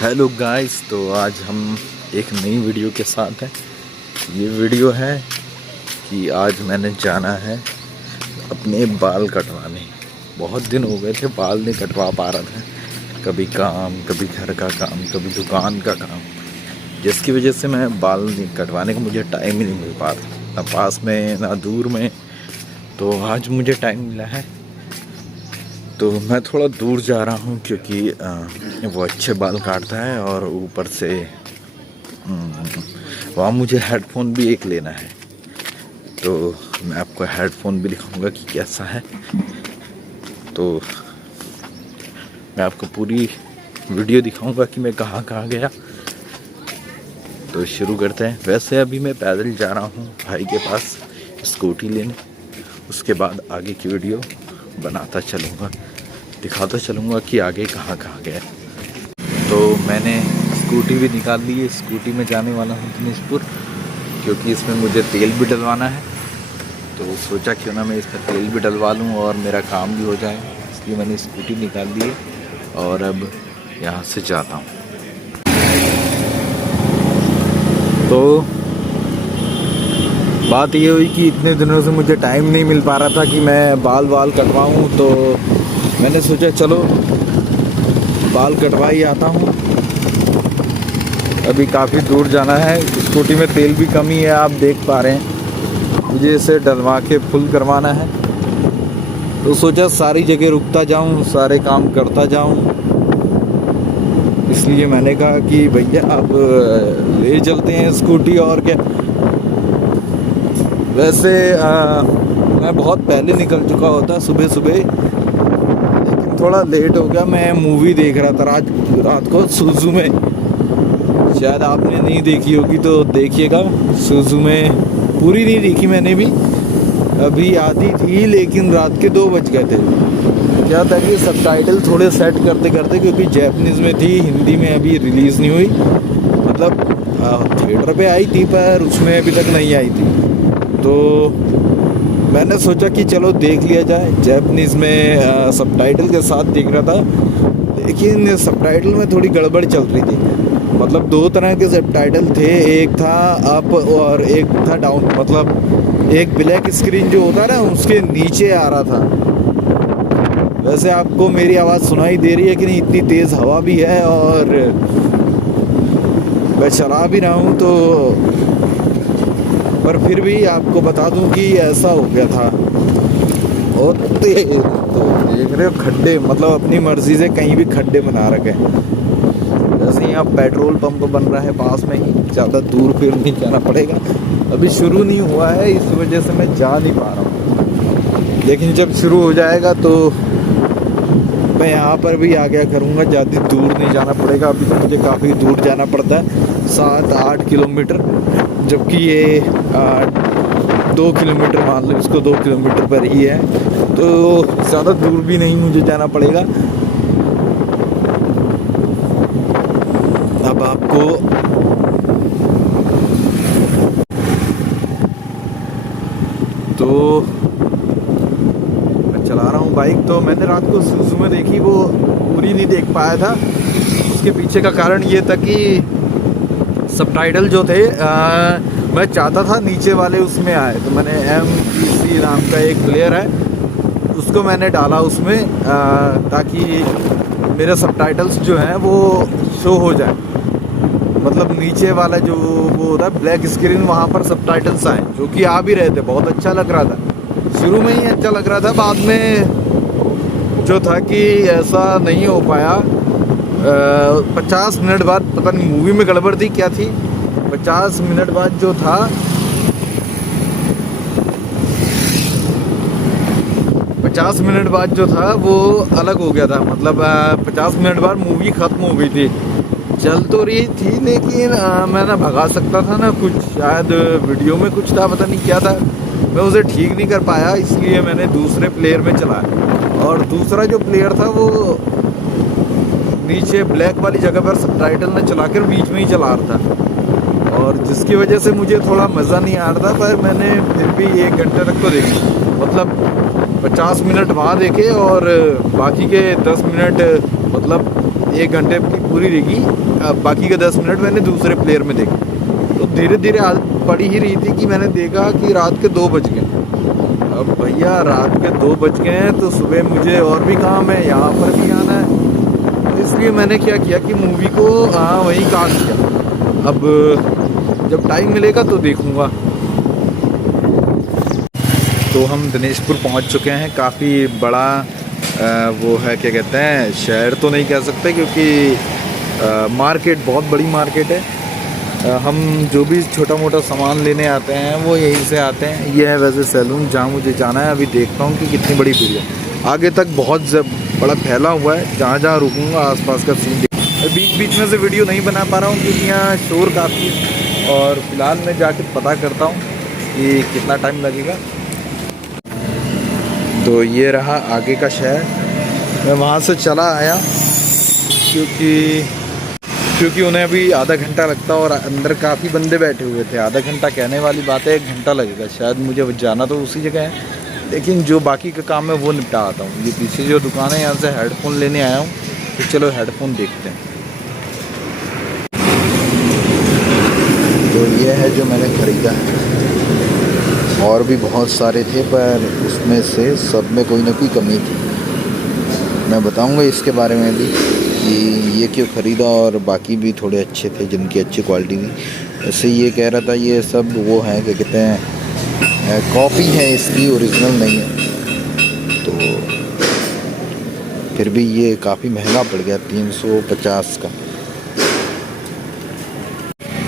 Hello guys, तो आज हम एक नई वीडियो के साथ हैं। ये वीडियो है कि आज मैंने जाना है अपने बाल कटवाने। बहुत दिन हो गए थे बाल नहीं कटवा पा रहा था। कभी काम, कभी घर का काम, कभी दुकान का काम, जिसकी वजह से मैं बाल नहीं कटवाने का मुझे टाइम ही नहीं मिल पा रहा, ना पास में ना दूर में। तो आज मुझे टाइम मिला है, तो मैं थोड़ा दूर जा रहा हूँ क्योंकि वो अच्छे बाल काटता है और ऊपर से वहाँ मुझे हेडफोन भी एक लेना है। तो मैं आपको हेडफोन भी दिखाऊंगा कि कैसा है। तो मैं आपको पूरी वीडियो दिखाऊंगा कि मैं कहाँ कहाँ गया। तो शुरू करते हैं। वैसे अभी मैं पैदल जा रहा हूँ भाई के पास स्कूटी लेने, उसके बाद आगे की वीडियो बनाता चलूँगा, दिखाता चलूँगा कि आगे कहाँ कहाँ गया। तो मैंने स्कूटी भी निकाल ली है। स्कूटी में जाने वाला हूँ दिनेशपुर, क्योंकि इसमें मुझे तेल भी डलवाना है। तो सोचा क्यों ना मैं इसका तेल भी डलवा लूँ और मेरा काम भी हो जाए, इसलिए मैंने स्कूटी निकाल ली है और अब यहाँ से जाता हूँ। तो बात ये हुई कि इतने दिनों से मुझे टाइम नहीं मिल पा रहा था कि मैं बाल कटवाऊँ, तो मैंने सोचा चलो बाल कटवा ही आता हूँ। अभी काफ़ी दूर जाना है, स्कूटी में तेल भी कम ही है, आप देख पा रहे हैं। मुझे इसे डलवा के फुल करवाना है, तो सोचा सारी जगह रुकता जाऊँ, सारे काम करता जाऊँ। इसलिए मैंने कहा कि भैया आप ले चलते हैं स्कूटी, और क्या। वैसे मैं बहुत पहले निकल चुका होता सुबह सुबह, लेकिन थोड़ा लेट हो गया। मैं मूवी देख रहा था रात को सुजू में, शायद आपने नहीं देखी होगी तो देखिएगा। सुजू में पूरी नहीं देखी मैंने भी, अभी आधी थी, लेकिन रात के 2 बज गए थे। क्या था कि सबटाइटल थोड़े सेट करते करते, क्योंकि जैपनीज़ में थी, हिंदी में अभी रिलीज़ नहीं हुई, मतलब थिएटर पे आई थी पर उसमें अभी तक नहीं आई थी। तो मैंने सोचा कि चलो देख लिया जाए। जैपनीज़ में सबटाइटल के साथ देख रहा था, लेकिन सबटाइटल में थोड़ी गड़बड़ चल रही थी। मतलब 2 तरह के सबटाइटल थे, एक था अप और एक था डाउन। मतलब एक ब्लैक स्क्रीन जो होता है ना, उसके नीचे आ रहा था। वैसे आपको मेरी आवाज़ सुनाई दे रही है कि नहीं? इतनी तेज़ हवा भी है और मैं चला भी रहा हूँ, तो पर फिर भी आपको बता दूं कि ऐसा हो गया था। और तो देख रहे हो खड्डे, मतलब अपनी मर्ज़ी से कहीं भी खड्डे बना रखे हैं। जैसे यहाँ पेट्रोल पंप बन रहा है पास में ही, ज़्यादा दूर फिर नहीं जाना पड़ेगा। अभी शुरू नहीं हुआ है, इस वजह से मैं जा नहीं पा रहा हूँ, लेकिन जब शुरू हो जाएगा तो मैं यहाँ पर भी आ गया करूँगा। ज़्यादा दूर नहीं जाना पड़ेगा। अभी तो मुझे काफ़ी दूर जाना पड़ता है, 7-8 किलोमीटर, जबकि ये 2 किलोमीटर, मान लो इसको 2 किलोमीटर पर ही है, तो ज़्यादा दूर भी नहीं मुझे जाना पड़ेगा। अब आपको तो मैं चला रहा हूँ बाइक। तो मैंने रात को सुजू में देखी, वो पूरी नहीं देख पाया था। उसके पीछे का कारण ये था कि सबटाइटल जो थे मैं चाहता था नीचे वाले उसमें आए, तो मैंने MPC नाम का एक प्लेयर है, उसको मैंने डाला उसमें, ताकि मेरे सबटाइटल्स जो हैं वो शो हो जाए। मतलब नीचे वाला जो वो होता है ब्लैक स्क्रीन, वहाँ पर सबटाइटल्स आए, जो कि आ भी रहे थे। बहुत अच्छा लग रहा था, शुरू में ही अच्छा लग रहा था। बाद में जो था कि ऐसा नहीं हो पाया। 50 मिनट बाद, पता नहीं मूवी में गड़बड़ थी क्या थी, 50 मिनट बाद जो था, 50 मिनट बाद जो था वो अलग हो गया था। मतलब 50 मिनट बाद मूवी ख़त्म हो गई थी। चल तो रही थी, लेकिन मैं ना भगा सकता था ना कुछ, शायद वीडियो में कुछ था, पता नहीं क्या था, मैं उसे ठीक नहीं कर पाया, इसलिए मैंने दूसरे प्लेयर में चलाया। और दूसरा जो प्लेयर था वो नीचे ब्लैक वाली जगह पर सबटाइटल ने चलाकर बीच में ही चला रहा था, और जिसकी वजह से मुझे थोड़ा मज़ा नहीं आ रहा था। पर मैंने फिर भी 1 घंटे तक तो देखी, मतलब 50 मिनट वहाँ देखे और बाकी के 10 मिनट, मतलब 1 घंटे की पूरी रहेगी, बाकी के 10 मिनट मैंने दूसरे प्लेयर में देखे। तो धीरे धीरे आदत पड़ी ही रही थी कि मैंने देखा कि रात के 2 बज गए। अब भैया रात के 2 बज गए हैं तो सुबह मुझे और भी काम है, यहाँ पर भी आना है। इसलिए मैंने क्या किया कि मूवी को वहीं काट दिया। अब जब टाइम मिलेगा तो देखूँगा। तो हम दिनेशपुर पहुँच चुके हैं। काफ़ी बड़ा वो है, क्या कहते हैं, शहर तो नहीं कह सकते क्योंकि मार्केट, बहुत बड़ी मार्केट है। हम जो भी छोटा मोटा सामान लेने आते हैं वो यहीं से आते हैं। ये है वैसे सैलून जहाँ मुझे जाना है। अभी देखता हूँ कि कितनी बड़ी भीड़ है। आगे तक बहुत बड़ा फैला हुआ है। जहाँ जहाँ रुकूँगा आसपास का सीन बीच बीच में से वीडियो नहीं बना पा रहा हूँ क्योंकि यहाँ शोर काफ़ी है। और फिलहाल मैं जाके पता करता हूँ कि कितना टाइम लगेगा। तो ये रहा आगे का शहर। मैं वहाँ से चला आया क्योंकि उन्हें अभी आधा घंटा लगता और अंदर काफ़ी बंदे बैठे हुए थे। आधा घंटा कहने वाली बात है, 1 घंटा लगेगा शायद। मुझे जाना तो उसी जगह है, लेकिन जो बाकी का काम है वो निपटा आता हूँ। ये पीछे जो दुकान है यहाँ से हेडफोन लेने आया हूँ, तो चलो हेडफोन देखते हैं। तो ये है जो मैंने ख़रीदा है। और भी बहुत सारे थे पर उसमें से सब में कोई ना कोई कमी थी। मैं बताऊँगा इसके बारे में भी कि ये क्यों ख़रीदा, और बाकी भी थोड़े अच्छे थे जिनकी अच्छी क्वालिटी थी। ऐसे ये कह रहा था ये सब वो है, क्या कहते हैं, कॉपी है इसकी, ओरिजिनल नहीं है। तो फिर भी ये काफ़ी महंगा पड़ गया, 350 का।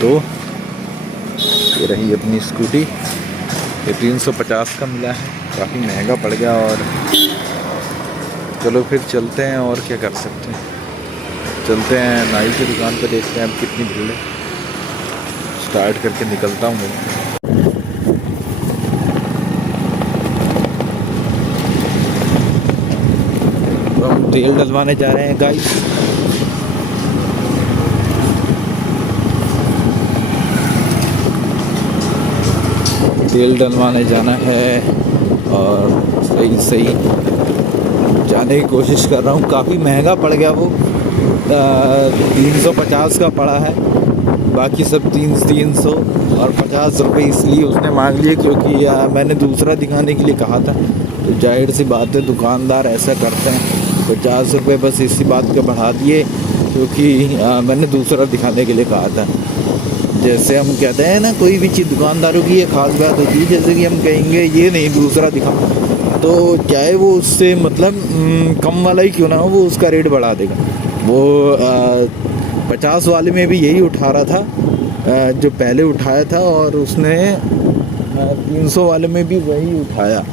तो ये रही अपनी स्कूटी, ये 350 का मिला है, काफ़ी महंगा पड़ गया। और चलो फिर चलते हैं, और क्या कर सकते हैं। चलते हैं नाई की दुकान पे, देखते हैं अब कितनी भीड़ है। स्टार्ट करके निकलता हूँ मैं। तो हम तेल डलवाने जा रहे हैं गाइस। तेल डलवाने जाना है और सही जाने की कोशिश कर रहा हूँ। काफ़ी महंगा पड़ गया वो, 350 का पड़ा है। बाकी सब 300 और 50 रुपये इसलिए उसने मांग लिए क्योंकि मैंने दूसरा दिखाने के लिए कहा था। तो जाहिर सी बात है दुकानदार ऐसा करते हैं, 50 रुपये बस इसी बात के बढ़ा दिए क्योंकि मैंने दूसरा दिखाने के लिए कहा था। जैसे हम कहते हैं ना, कोई भी चीज़ दुकानदारों की ये ख़ास बात होती है, जैसे कि हम कहेंगे ये नहीं दूसरा दिखाओ, तो चाहे वो उससे मतलब कम वाला ही क्यों ना हो, वो उसका रेट बढ़ा देगा। वो 50 वाले में भी यही उठा रहा था जो पहले उठाया था, और उसने 300 वाले में भी वही उठाया।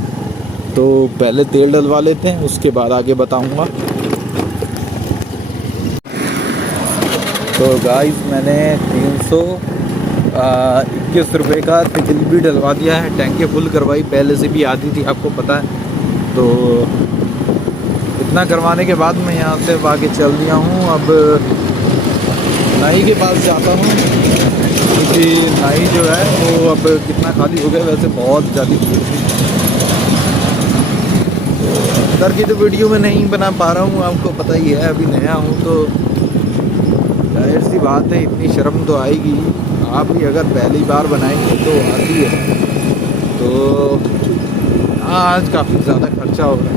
तो पहले तेल डलवा लेते हैं, उसके बाद आगे बताऊंगा। तो गाइस मैंने 321 रुपये का तेल भी डलवा दिया है। टैंकी फुल करवाई, पहले से भी आती थी आपको पता है। तो इतना करवाने के बाद मैं यहाँ से आगे चल दिया हूँ। अब नाई के पास जाता हूँ क्योंकि नाई जो है वो अब कितना खाली हो गया, वैसे बहुत ज़्यादा भीड़ थी। अंदर की तो वीडियो में नहीं बना पा रहा हूँ, आपको पता ही है अभी नया हूँ, तो जाहिर सी बात है इतनी शर्म तो आएगी। आप भी अगर पहली बार बनाएंगे तो आती है। तो आज काफ़ी ज़्यादा खर्चा हो रहा है।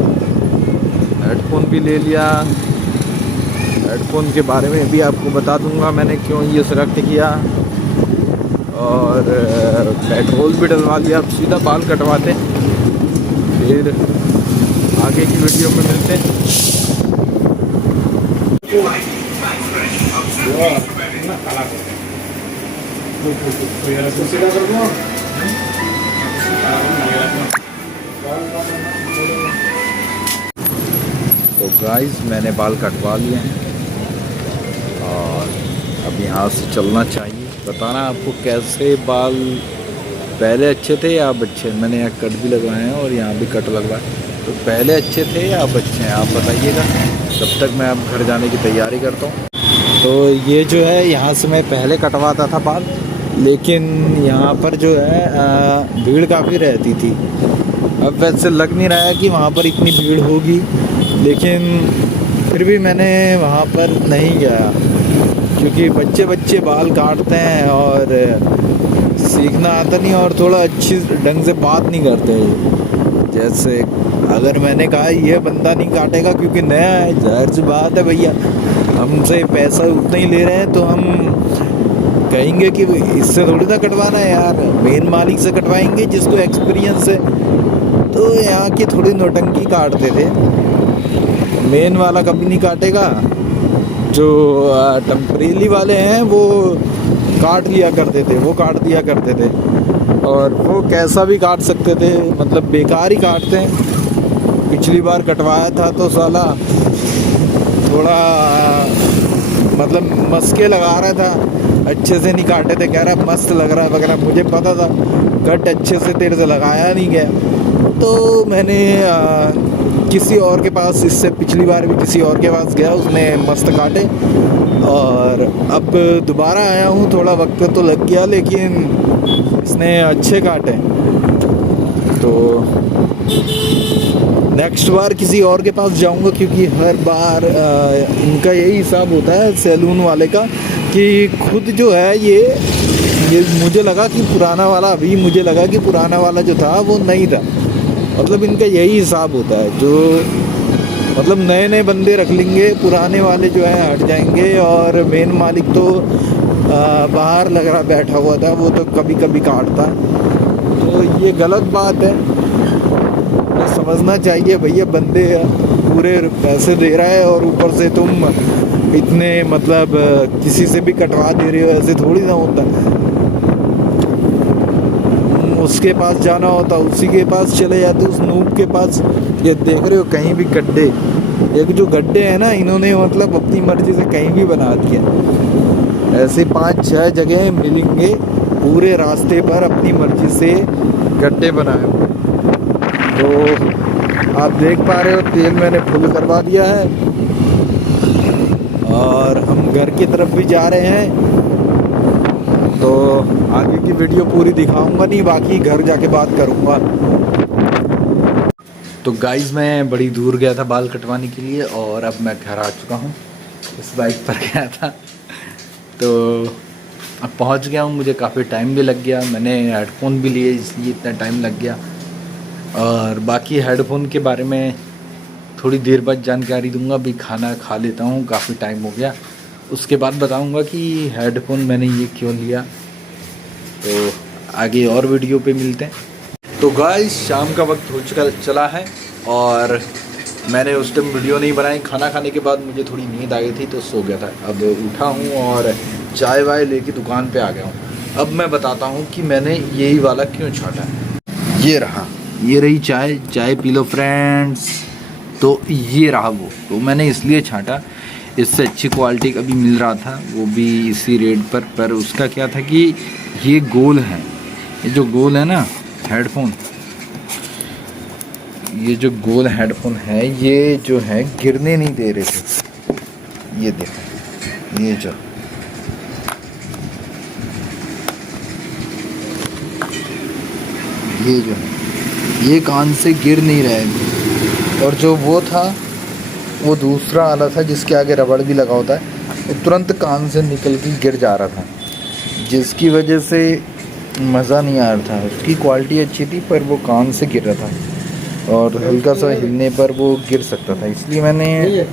हेडफोन भी ले लिया, हेडफोन के बारे में भी आपको बता दूंगा मैंने क्यों ये सिलेक्ट किया। और पेट्रोल भी डलवा लिया। अब सीधा बाल कटवाते, फिर आगे की वीडियो में मिलते हैं। तो गाइस मैंने बाल कटवा लिए हैं और अब यहाँ से चलना चाहिए। बताना आपको कैसे बाल पहले अच्छे थे या अब अच्छे। मैंने यहाँ कट भी लगवाए हैं और यहाँ भी कट लगवाए, तो पहले अच्छे थे या अब अच्छे हैं, आप बताइएगा। तब तक मैं अब घर जाने की तैयारी करता हूँ। तो ये जो है यहाँ से मैं पहले कटवाता था बाल, लेकिन यहाँ पर जो है भीड़ काफ़ी रहती थी। अब वैसे लग नहीं रहा है कि वहाँ पर इतनी भीड़ होगी, लेकिन फिर भी मैंने वहाँ पर नहीं गया, क्योंकि बच्चे बच्चे बाल काटते हैं और सीखना आता नहीं और थोड़ा अच्छी ढंग से बात नहीं करते। जैसे अगर मैंने कहा ये बंदा नहीं काटेगा क्योंकि नया है, जाहिर सी बात है भैया, हमसे पैसा उतना ही ले रहे हैं तो हम कहेंगे कि इससे थोड़ी ना कटवाना है यार, मेन मालिक से कटवाएंगे जिसको एक्सपीरियंस है। तो यहाँ की थोड़ी नौटंकी काटते थे, मेन वाला कभी नहीं काटेगा, जो टेम्परेरी वाले हैं वो काट लिया करते थे, वो काट दिया करते थे और वो कैसा भी काट सकते थे, मतलब बेकार ही काटते हैं। पिछली बार कटवाया था तो साला थोड़ा मतलब मस्के लगा रहा था, अच्छे से नहीं काटे थे, कह रहा मस्त लग रहा है वगैरह। मुझे पता था कट अच्छे से तेरे से लगाया नहीं गया, तो मैंने किसी और के पास, इससे पिछली बार भी किसी और के पास गया, उसने मस्त काटे। और अब दोबारा आया हूँ, थोड़ा वक्त तो लग गया लेकिन इसने अच्छे काटे। तो नेक्स्ट बार किसी और के पास जाऊँगा, क्योंकि हर बार इनका यही हिसाब होता है सैलून वाले का कि खुद जो है ये मुझे लगा कि पुराना वाला, अभी मुझे लगा कि पुराना वाला जो था वो नहीं था। मतलब इनका यही हिसाब होता है, जो मतलब नए नए बंदे रख लेंगे, पुराने वाले जो है हट जाएंगे और मेन मालिक तो बाहर लग रहा बैठा हुआ था, वो तो कभी कभी काटता। तो ये गलत बात है, तो समझना चाहिए भैया, बंदे पूरे पैसे दे रहा है और ऊपर से तुम इतने मतलब किसी से भी कटवा दे रहे हो, ऐसे थोड़ी ना होता। उसके पास जाना होता उसी के पास चले जाते, उस नूब के पास। ये देख रहे हो कहीं भी गड्ढे, एक जो गड्ढे हैं ना, इन्होंने मतलब अपनी मर्जी से कहीं भी बना दिया। ऐसे 5-6 जगह मिलेंगे पूरे रास्ते पर अपनी मर्जी से गड्ढे बनाए हुए। तो आप देख पा रहे हो तेल मैंने फुल करवा दिया है और हम घर की तरफ भी जा रहे हैं। तो आगे की वीडियो पूरी दिखाऊंगा नहीं, बाकी घर जाके बात करूंगा। तो गाइस मैं बड़ी दूर गया था बाल कटवाने के लिए और अब मैं घर आ चुका हूँ। इस बाइक पर गया था तो अब पहुँच गया हूँ। मुझे काफ़ी टाइम भी लग गया, मैंने हेडफोन भी लिए इसलिए इतना टाइम लग गया। और बाकी हेडफोन के बारे में थोड़ी देर बाद जानकारी दूंगा। अभी खाना खा लेता हूँ, काफ़ी टाइम हो गया, उसके बाद बताऊंगा कि हेडफोन मैंने ये क्यों लिया। तो आगे और वीडियो पे मिलते हैं। तो गाइस शाम का वक्त हो चुका चला है और मैंने उस टाइम वीडियो नहीं बनाई। खाना खाने के बाद मुझे थोड़ी नींद आ गई थी तो सो गया था। अब उठा हूँ और चाय वाय लेके दुकान पे आ गया हूँ। अब मैं बताता हूँ कि मैंने यही वाला क्यों छाटा है। ये रहा, ये रही चाय, चाय पी लो फ्रेंड्स। तो ये रहा वो, तो मैंने इसलिए छाटा, इससे अच्छी क्वालिटी का भी मिल रहा था, वो भी इसी रेट पर उसका क्या था कि ये गोल है, ये जो गोल है ना हेडफोन, ये जो गोल हेडफोन है ये जो है गिरने नहीं दे रहे थे। ये देखो, ये जो है ये कान से गिर नहीं रहे थे। और जो वो था वो दूसरा वाला था जिसके आगे रबड़ भी लगा होता है, वो तुरंत कान से निकल के गिर जा रहा था, जिसकी वजह से मज़ा नहीं आ रहा था। उसकी क्वालिटी अच्छी थी पर वो कान से गिर रहा था और हल्का सा हिलने पर वो गिर सकता था, इसलिए मैंने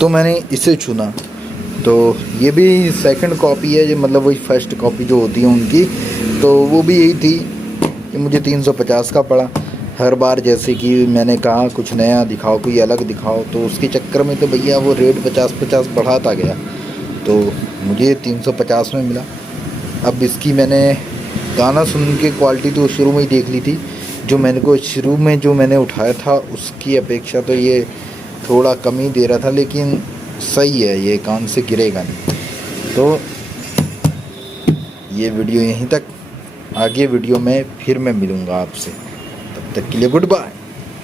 तो मैंने इसे चुना। तो ये भी सेकंड कॉपी है, जो मतलब वही फर्स्ट कॉपी जो होती है उनकी, तो वो भी यही थी कि मुझे 350 का पड़ा। हर बार जैसे कि मैंने कहा कुछ नया दिखाओ, कोई अलग दिखाओ, तो उसके चक्कर में तो भैया वो रेट 50-50 बढ़ाता गया, तो मुझे 350 में मिला। अब इसकी मैंने गाना सुन के क्वालिटी तो शुरू में ही देख ली थी, जो मैंने को शुरू में जो मैंने उठाया था उसकी अपेक्षा तो ये थोड़ा कम ही दे रहा था, लेकिन सही है, ये कान से गिरेगा नहीं। तो ये वीडियो यहीं तक, आगे वीडियो में फिर मैं मिलूँगा आपसे, तब तक के लिए गुड बाय।